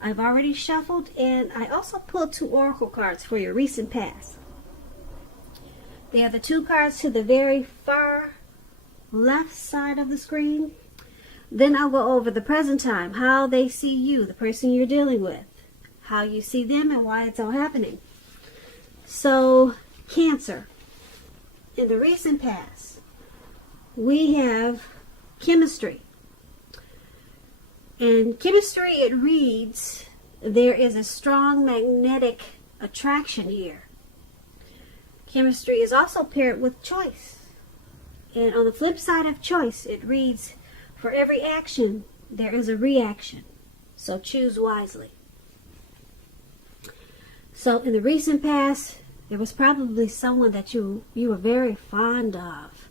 I've already shuffled, and I also pulled 2 oracle cards for your recent past. They are the 2 cards to the very far left side of the screen. Then I'll go over the present time, how they see you, the person you're dealing with, how you see them, and why it's all happening. So, Cancer. In the recent past, we have chemistry. In chemistry, it reads, there is a strong magnetic attraction here. Chemistry is also paired with choice. And on the flip side of choice, it reads, for every action, there is a reaction. So choose wisely. So in the recent past, there was probably someone that you were very fond of.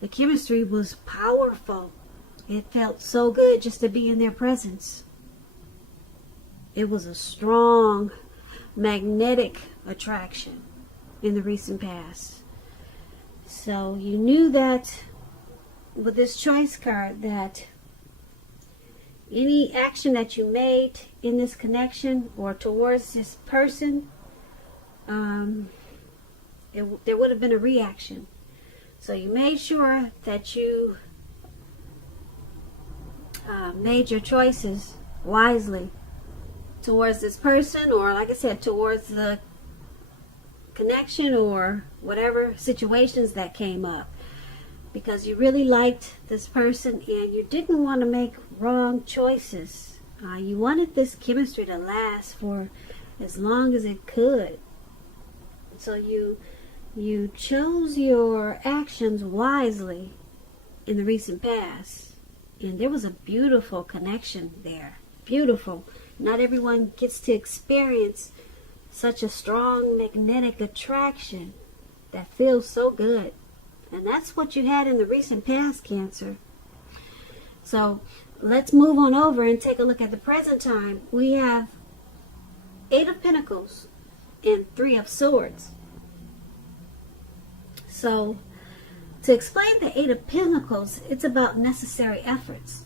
The chemistry was powerful. It felt so good just to be in their presence. It was a strong magnetic attraction in the recent past. So you knew that with this choice card, that any action that you made in this connection or towards this person, there would have been a reaction. So you made sure that you made your choices wisely towards this person, or like I said, towards the connection or whatever situations that came up, because you really liked this person and you didn't want to make wrong choices. You wanted this chemistry to last for as long as it could. So you chose your actions wisely in the recent past. And there was a beautiful connection there. Beautiful. Not everyone gets to experience such a strong magnetic attraction that feels so good. And that's what you had in the recent past, Cancer. So let's move on over and take a look at the present time. We have 8 of Pentacles and 3 of Swords. So to explain the 8 of Pentacles, it's about necessary efforts.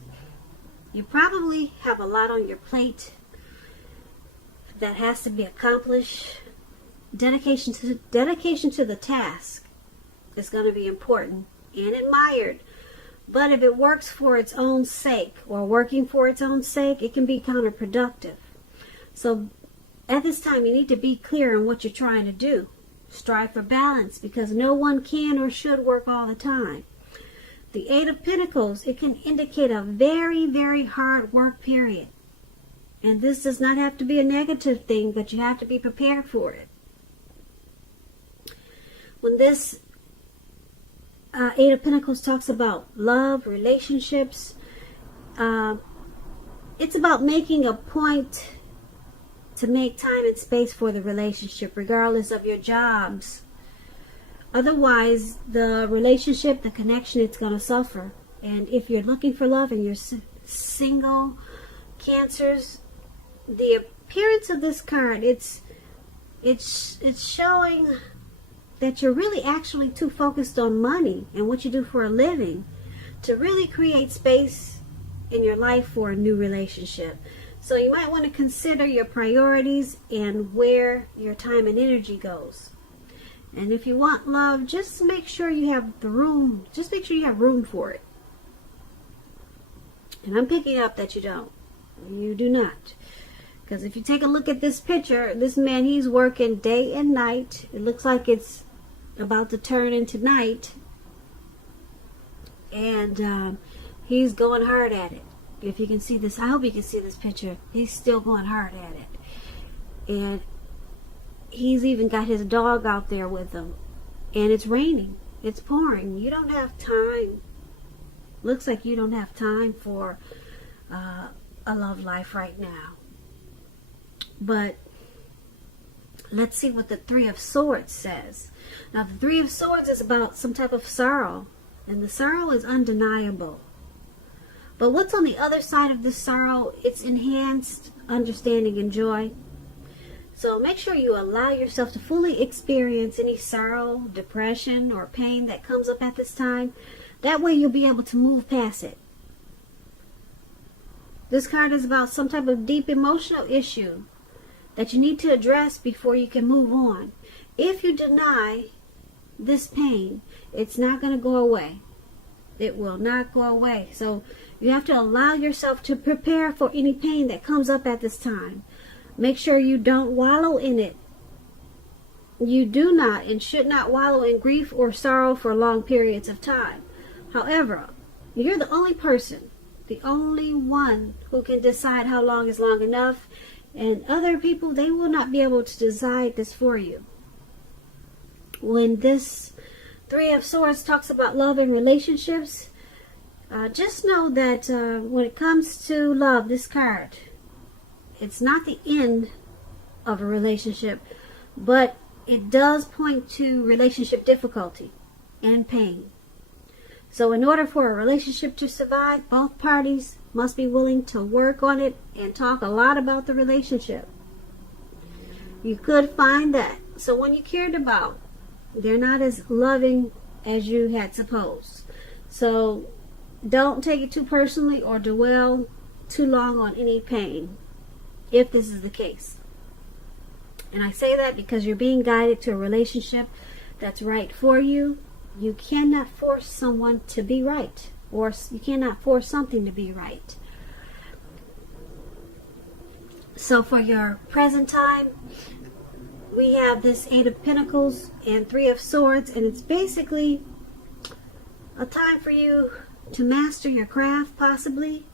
You probably have a lot on your plate that has to be accomplished. Dedication to the task is going to be important and admired. But if it works for its own sake, or working for its own sake, it can be counterproductive. So at this time, you need to be clear on what you're trying to do. Strive for balance, because no one can or should work all the time. The 8 of Pentacles, it can indicate a very, very hard work period. And this does not have to be a negative thing, but you have to be prepared for it. When this 8 of Pentacles talks about love, relationships, it's about making a point to make time and space for the relationship, regardless of your jobs. Otherwise, the relationship, the connection, it's going to suffer. And if you're looking for love and you're single, Cancers, the appearance of this card, it's showing that you're really actually too focused on money and what you do for a living to really create space in your life for a new relationship. So you might want to consider your priorities and where your time and energy goes. And if you want love, just make sure you have the room. Just make sure you have room for it. And I'm picking up that you don't. You do not. Because if you take a look at this picture, this man, he's working day and night. It looks like it's about to turn into night. And he's going hard at it. If you can see this, I hope you can see this picture. He's still going hard at it. And he's even got his dog out there with him. And it's raining. It's pouring. You don't have time. Looks like you don't have time for a love life right now. But let's see what the 3 of Swords says. Now, the 3 of Swords is about some type of sorrow. And the sorrow is undeniable. But what's on the other side of this sorrow? It's enhanced understanding and joy. So make sure you allow yourself to fully experience any sorrow, depression, or pain that comes up at this time. That way you'll be able to move past it. This card is about some type of deep emotional issue that you need to address before you can move on. If you deny this pain, it's not going to go away. It will not go away. So you have to allow yourself to prepare for any pain that comes up at this time. Make sure you don't wallow in it. You do not and should not wallow in grief or sorrow for long periods of time. However, you're the only person, the only one who can decide how long is long enough. And other people, they will not be able to decide this for you. When this Three of Swords talks about love and relationships, just know that when it comes to love, this card, it's not the end of a relationship, but it does point to relationship difficulty and pain. So in order for a relationship to survive, both parties must be willing to work on it and talk a lot about the relationship. You could find that someone you cared about, they're not as loving as you had supposed. So don't take it too personally or dwell too long on any pain, if this is the case. And I say that because you're being guided to a relationship that's right for you. You cannot force someone to be right, or you cannot force something to be right. So for your present time, we have this Eight of Pentacles and Three of Swords, and it's basically a time for you to master your craft, possibly.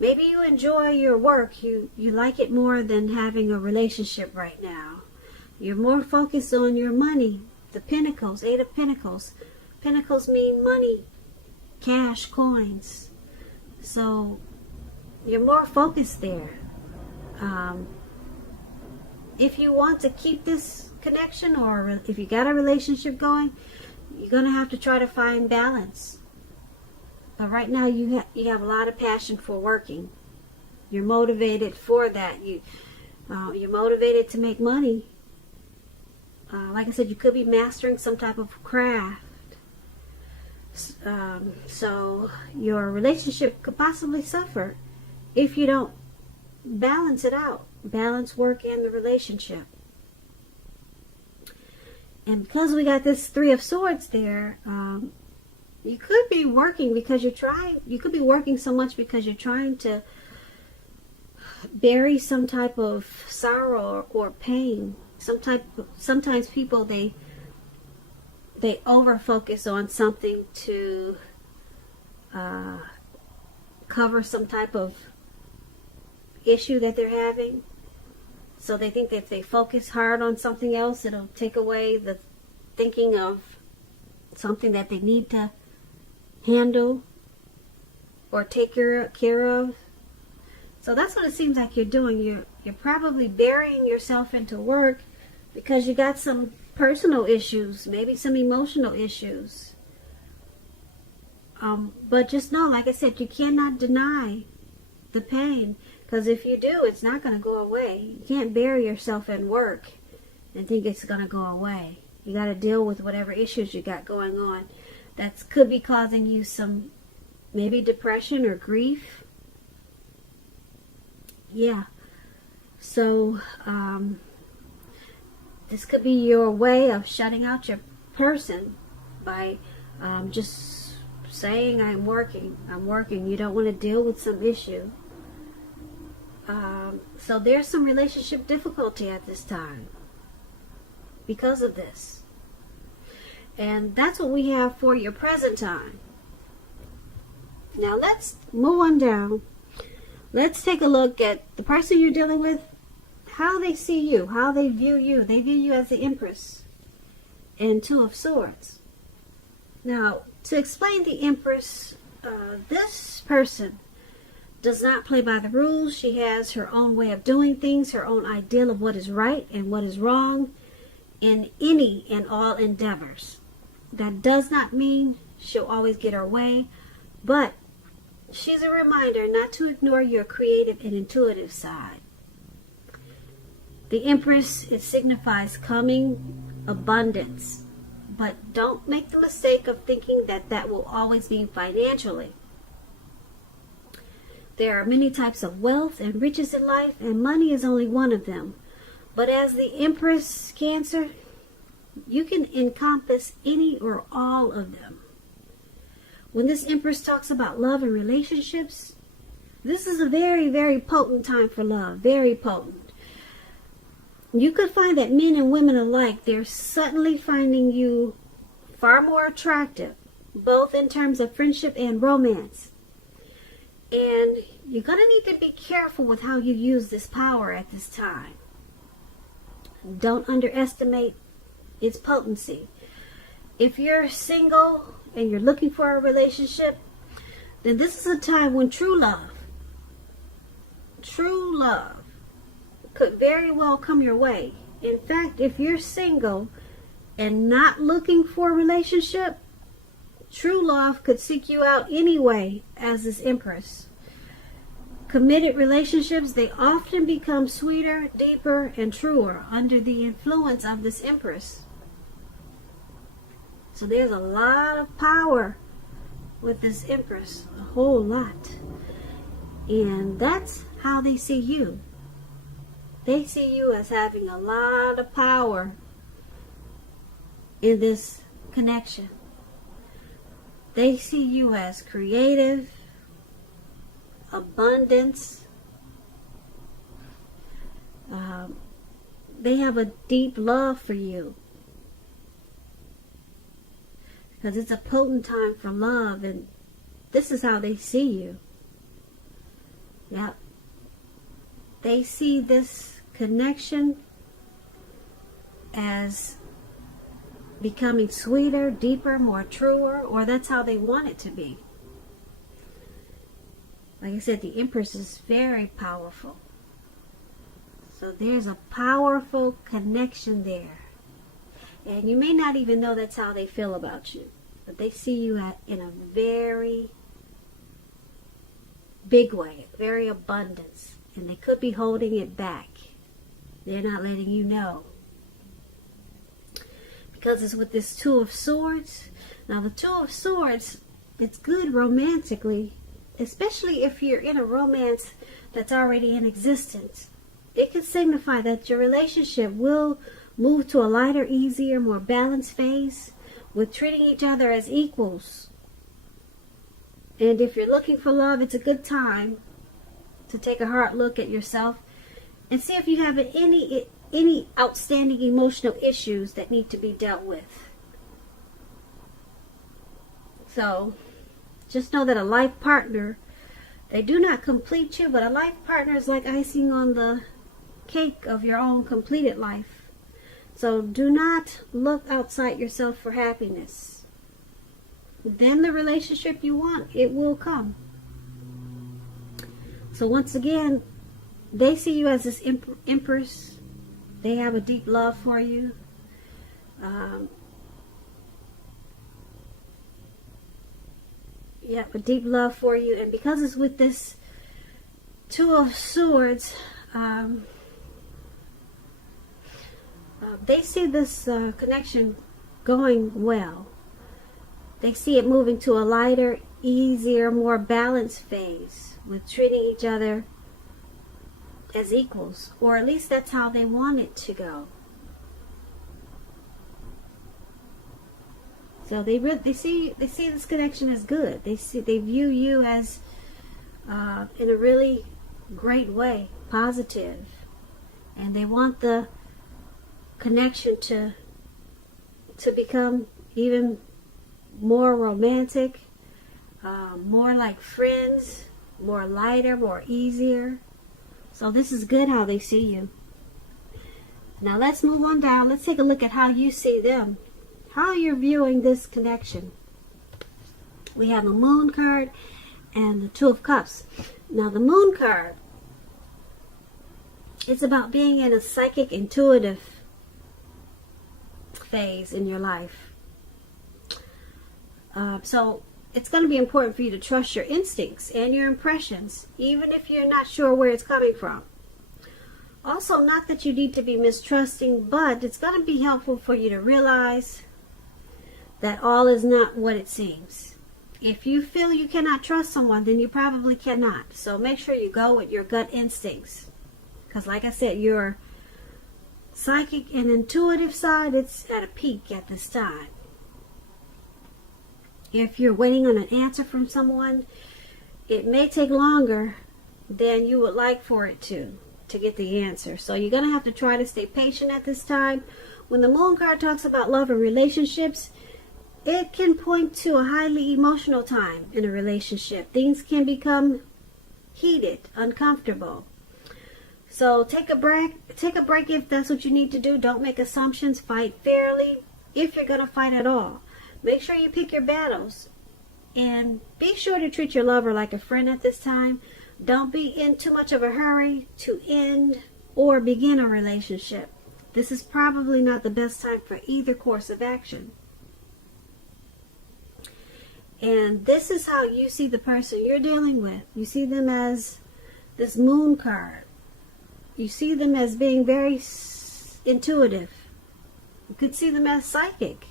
Maybe you enjoy your work. You like it more than having a relationship right now. You're more focused on your money. The Pentacles, Eight of Pentacles. Pentacles mean money, cash, coins. So you're more focused there. If you want to keep this connection, or if you got a relationship going, you're going to have to try to find balance. But right now you have a lot of passion for working. You're motivated for that. You're motivated to make money. Like I said, you could be mastering some type of craft. So your relationship could possibly suffer if you don't balance it out. Balance work and the relationship. And because we got this Three of Swords there, you could be working because you're trying. You could be working so much because you're trying to bury some type of sorrow or pain. Sometimes people they over focus on something to cover some type of issue that they're having. So they think that if they focus hard on something else, it'll take away the thinking of something that they need to handle or take care of. So that's what it seems like you're doing. You're probably burying yourself into work because you got some personal issues, maybe some emotional issues. But just know, like I said, you cannot deny the pain, because if you do, it's not going to go away. You can't bury yourself in work and think it's going to go away. You got to deal with whatever issues you got going on that could be causing you some maybe depression or grief. Yeah. So this could be your way of shutting out your person by just saying, I'm working. You don't want to deal with some issue. So there's some relationship difficulty at this time because of this. And that's what we have for your present time. Now let's move on down. Let's take a look at the person you're dealing with, how they see you, how they view you. They view you as the Empress and Two of Swords. Now, to explain the Empress, this person does not play by the rules. She has her own way of doing things, her own ideal of what is right and what is wrong in any and all endeavors. That does not mean she'll always get her way, but she's a reminder not to ignore your creative and intuitive side. The Empress, it signifies coming abundance, but don't make the mistake of thinking that that will always be financially. There are many types of wealth and riches in life, and money is only one of them. But as the Empress Cancer, you can encompass any or all of them. When this Empress talks about love and relationships, this is a very, very potent time for love. Very potent. You could find that men and women alike, they're suddenly finding you far more attractive, both in terms of friendship and romance. And you're going to need to be careful with how you use this power at this time. Don't underestimate its potency. If you're single and you're looking for a relationship, then this is a time when true love could very well come your way. In fact, if you're single and not looking for a relationship, true love could seek you out anyway as this Empress. Committed relationships, they often become sweeter, deeper, and truer under the influence of this Empress. So there's a lot of power with this Empress, a whole lot. And that's how they see you. They see you as having a lot of power in this connection. They see you as creative, abundance. They have a deep love for you. Because it's a potent time for love, and this is how they see you. Yep. They see this connection as becoming sweeter, deeper, more truer, or that's how they want it to be. Like I said, the Empress is very powerful. So there's a powerful connection there. And you may not even know that's how they feel about you. But they see you in a very big way, very abundance. And they could be holding it back. They're not letting you know. Because it's with this Two of Swords. Now the Two of Swords, it's good romantically, especially if you're in a romance that's already in existence. It could signify that your relationship will move to a lighter, easier, more balanced phase with treating each other as equals. And if you're looking for love, it's a good time to take a hard look at yourself and see if you have any outstanding emotional issues that need to be dealt with. So just know that a life partner, they do not complete you, but a life partner is like icing on the cake of your own completed life. So do not look outside yourself for happiness. Then the relationship you want, it will come. So once again, they see you as this Empress. They have a deep love for you. A deep love for you. And because it's with this Two of Swords, they see this connection going well. They see it moving to a lighter, easier, more balanced phase with treating each other as equals, or at least that's how they want it to go. So they see this connection as good. They view you as in a really great way, positive, and they want the connection to become even more romantic, more like friends, more lighter, more easier. So this is good how they see you. Now let's move on down. Let's take a look at how you see them. How you're viewing this connection. We have a Moon card and the Two of Cups. Now the Moon card, it's about being in a psychic, intuitive phase in your life. So it's going to be important for you to trust your instincts and your impressions, even if you're not sure where it's coming from. Also, not that you need to be mistrusting, but it's going to be helpful for you to realize that all is not what it seems. If you feel you cannot trust someone, then you probably cannot. So make sure you go with your gut instincts. Because like I said, your psychic and intuitive side, it's at a peak at this time. If you're waiting on an answer from someone, it may take longer than you would like for it to get the answer. So you're going to have to try to stay patient at this time. When the Moon card talks about love and relationships, it can point to a highly emotional time in a relationship. Things can become heated, uncomfortable. So take a break if that's what you need to do. Don't make assumptions. Fight fairly if you're going to fight at all. Make sure you pick your battles. And be sure to treat your lover like a friend at this time. Don't be in too much of a hurry to end or begin a relationship. This is probably not the best time for either course of action. And this is how you see the person you're dealing with. You see them as this Moon card. You see them as being very intuitive. You could see them as psychic.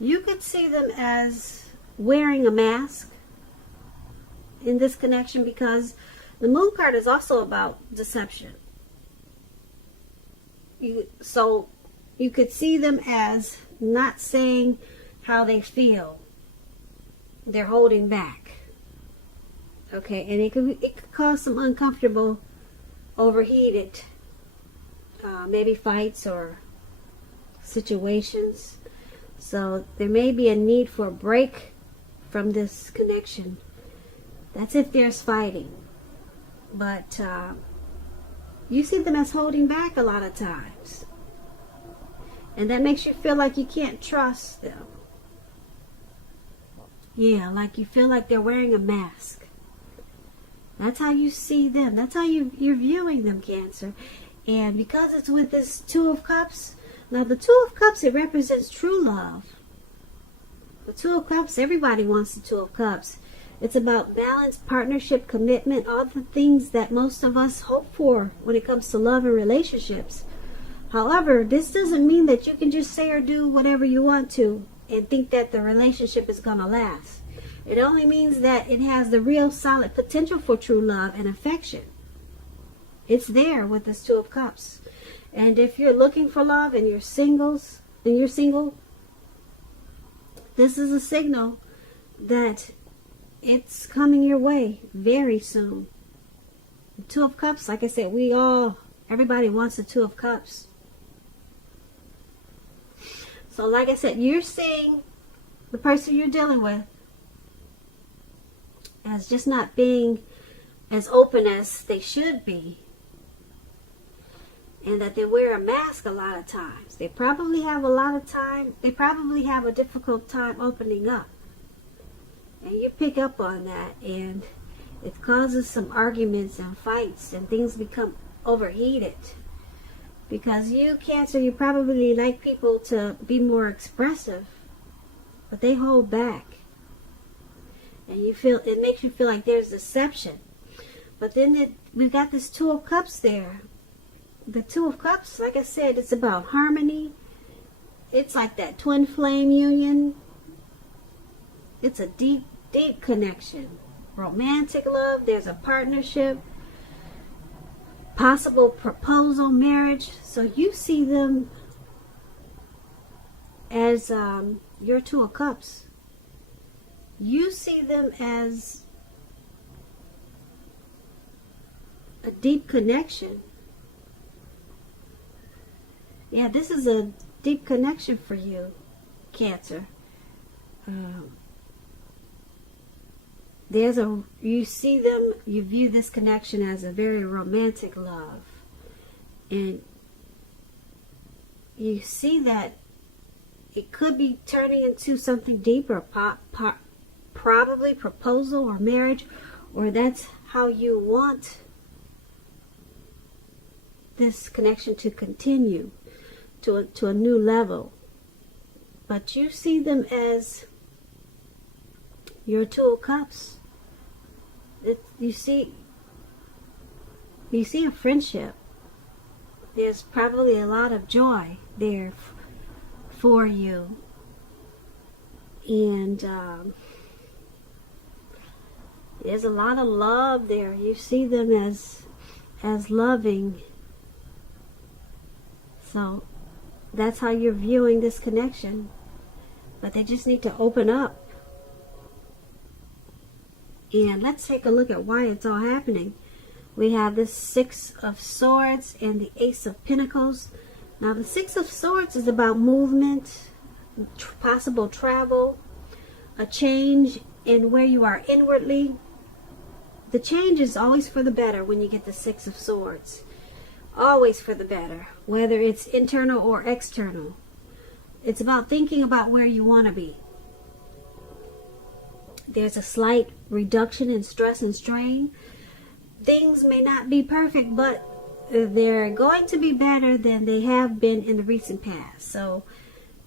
You could see them as wearing a mask in this connection, because the Moon card is also about deception. So you could see them as not saying how they feel. They're holding back. Okay, and it could cause some uncomfortable, overheated, maybe fights or situations. So there may be a need for a break from this connection. That's if there's fighting. But you see them as holding back a lot of times. And that makes you feel like you can't trust them. Yeah, like you feel like they're wearing a mask. That's how you see them. That's how you're viewing them, Cancer. And because it's with this Two of Cups, now the Two of Cups, it represents true love. The Two of Cups, everybody wants the Two of Cups. It's about balance, partnership, commitment, all the things that most of us hope for when it comes to love and relationships. However, this doesn't mean that you can just say or do whatever you want to and think that the relationship is going to last. It only means that it has the real solid potential for true love and affection. It's there with this Two of Cups. And if you're looking for love and you're single, this is a signal that it's coming your way very soon. The Two of Cups, like I said, everybody wants the Two of Cups. So like I said, you're seeing the person you're dealing with as just not being as open as they should be. And that they wear a mask a lot of times. They probably have a difficult time opening up. And you pick up on that, and it causes some arguments and fights, and things become overheated. Because you, Cancer, you probably like people to be more expressive, but they hold back. And it makes you feel like there's deception. But then we've got this Two of Cups there. The Two of Cups, like I said, it's about harmony. It's like that twin flame union. It's a deep, deep connection. Romantic love. There's a partnership. Possible proposal, marriage. So you see them as your Two of Cups. You see them as a deep connection. Yeah, this is a deep connection for you, Cancer. You see them, you view this connection as a very romantic love. And you see that it could be turning into something deeper, probably proposal or marriage, or that's how you want this connection to continue to a new level. But you see them as your Two of Cups. You see a friendship. There's probably a lot of joy there for you. And there's a lot of love there. You see them as loving. So that's how you're viewing this connection. But they just need to open up. And let's take a look at why it's all happening. We have the Six of Swords and the Ace of Pentacles. Now the Six of Swords is about movement, possible travel, a change in where you are inwardly. The change is always for the better when you get the Six of Swords. Always for the better, whether it's internal or external. It's about thinking about where you want to be. There's a slight reduction in stress and strain. Things may not be perfect, but they're going to be better than they have been in the recent past. So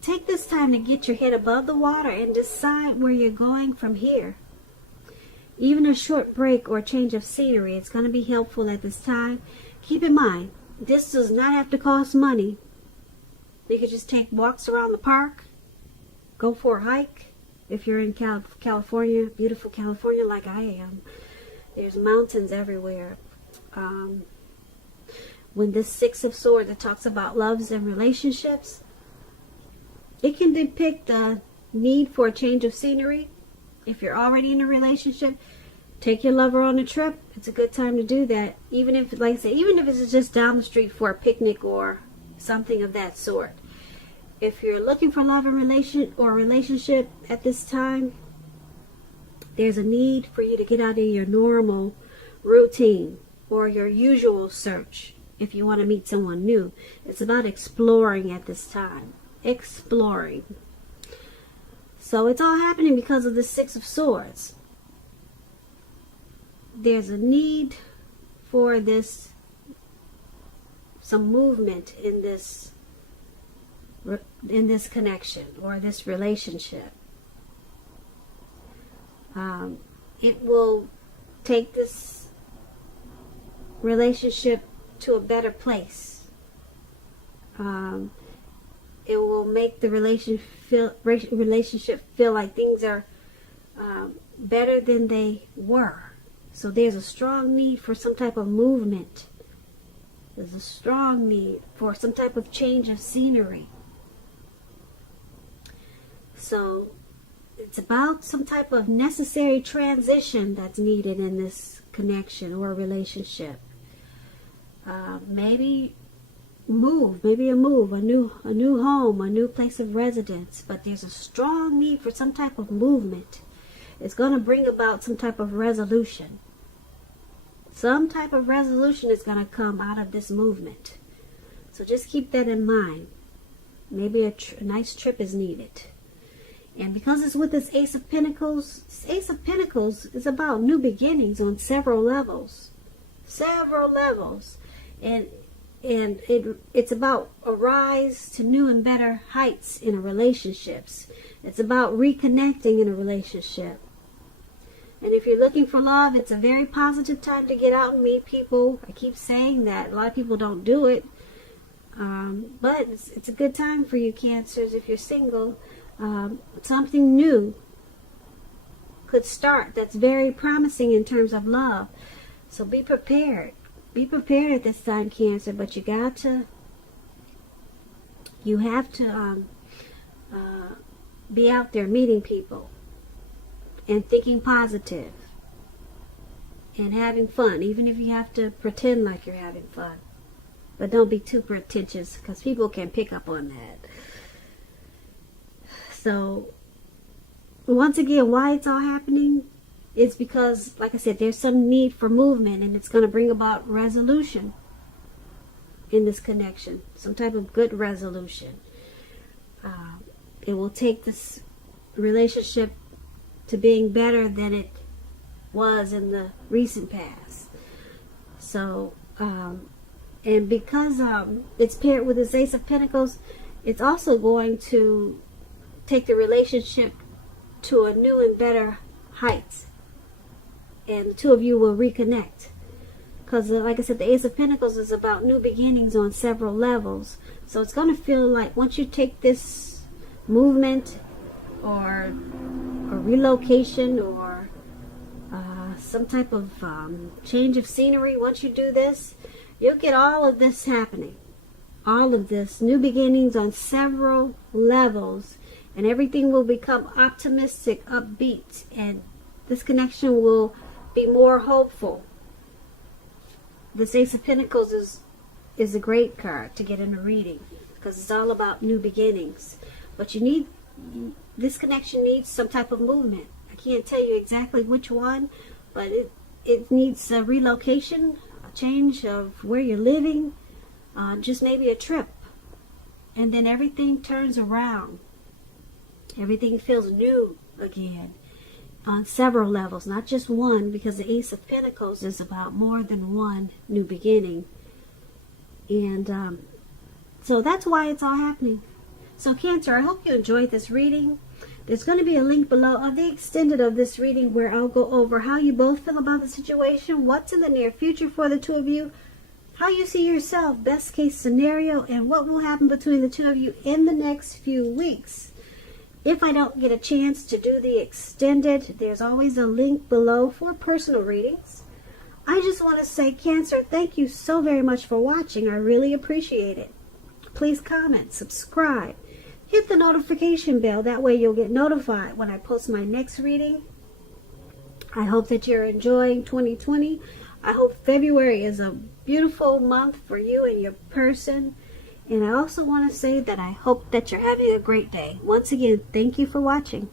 take this time to get your head above the water and decide where you're going from here. Even a short break or change of scenery, it's going to be helpful at this time. Keep in mind, this does not have to cost money. You could just take walks around the park, go for a hike. If you're in California, beautiful California like I am, there's mountains everywhere. When this Six of Swords, it talks about loves and relationships, it can depict a need for a change of scenery. If you're already in a relationship, take your lover on a trip. It's a good time to do that. Even if, like I said, even if it's just down the street for a picnic or something of that sort. If you're looking for love and relationship at this time, there's a need for you to get out of your normal routine or your usual search if you want to meet someone new. It's about exploring at this time. Exploring. So it's all happening because of the Six of Swords. There's a need for some movement in this connection or this relationship. It will take this relationship to a better place. It will make the relationship feel like things are better than they were. So there's a strong need for some type of movement. There's a strong need for some type of change of scenery. So it's about some type of necessary transition that's needed in this connection or relationship. Maybe a move, a new home, a new place of residence. But there's a strong need for some type of movement. It's going to bring about some type of resolution. Some type of resolution is going to come out of this movement. So just keep that in mind. Maybe a nice trip is needed. And because it's with this Ace of Pentacles, this Ace of Pentacles is about new beginnings on several levels. Several levels. And it's about a rise to new and better heights in a relationships. It's about reconnecting in a relationship. And if you're looking for love, it's a very positive time to get out and meet people. I keep saying that. A lot of people don't do it. But it's a good time for you, Cancers, if you're single. Something new could start that's very promising in terms of love. So be prepared. Be prepared at this time, Cancer. But you have to be out there meeting people and thinking positive and having fun, even if you have to pretend like you're having fun. But don't be too pretentious, because people can pick up on that. So once again, why it's all happening is because, like I said, there's some need for movement, and it's going to bring about resolution in this connection, some type of good resolution. It will take this relationship to being better than it was in the recent past. So and because it's paired with this Ace of Pentacles, it's also going to take the relationship to a new and better heights, and the two of you will reconnect. Because like I said, the Ace of Pentacles is about new beginnings on several levels. So it's going to feel like once you take this movement or relocation or some type of change of scenery. Once you do this, you'll get all of this happening. All of this, new beginnings on several levels, and everything will become optimistic, upbeat, and this connection will be more hopeful. This Ace of Pentacles is a great card to get in a reading because it's all about new beginnings. But this connection needs some type of movement. I can't tell you exactly which one, but it needs a relocation, a change of where you're living, just maybe a trip. And then everything turns around. Everything feels new again on several levels, not just one, because the Ace of Pentacles is about more than one new beginning. And so that's why it's all happening. So Cancer, I hope you enjoyed this reading. There's going to be a link below of the extended of this reading where I'll go over how you both feel about the situation, what's in the near future for the two of you, how you see yourself, best case scenario, and what will happen between the two of you in the next few weeks. If I don't get a chance to do the extended, there's always a link below for personal readings. I just want to say, Cancer, thank you so very much for watching. I really appreciate it. Please comment, subscribe, hit the notification bell. That way you'll get notified when I post my next reading. I hope that you're enjoying 2020. I hope February is a beautiful month for you and your person. And I also want to say that I hope that you're having a great day. Once again, thank you for watching.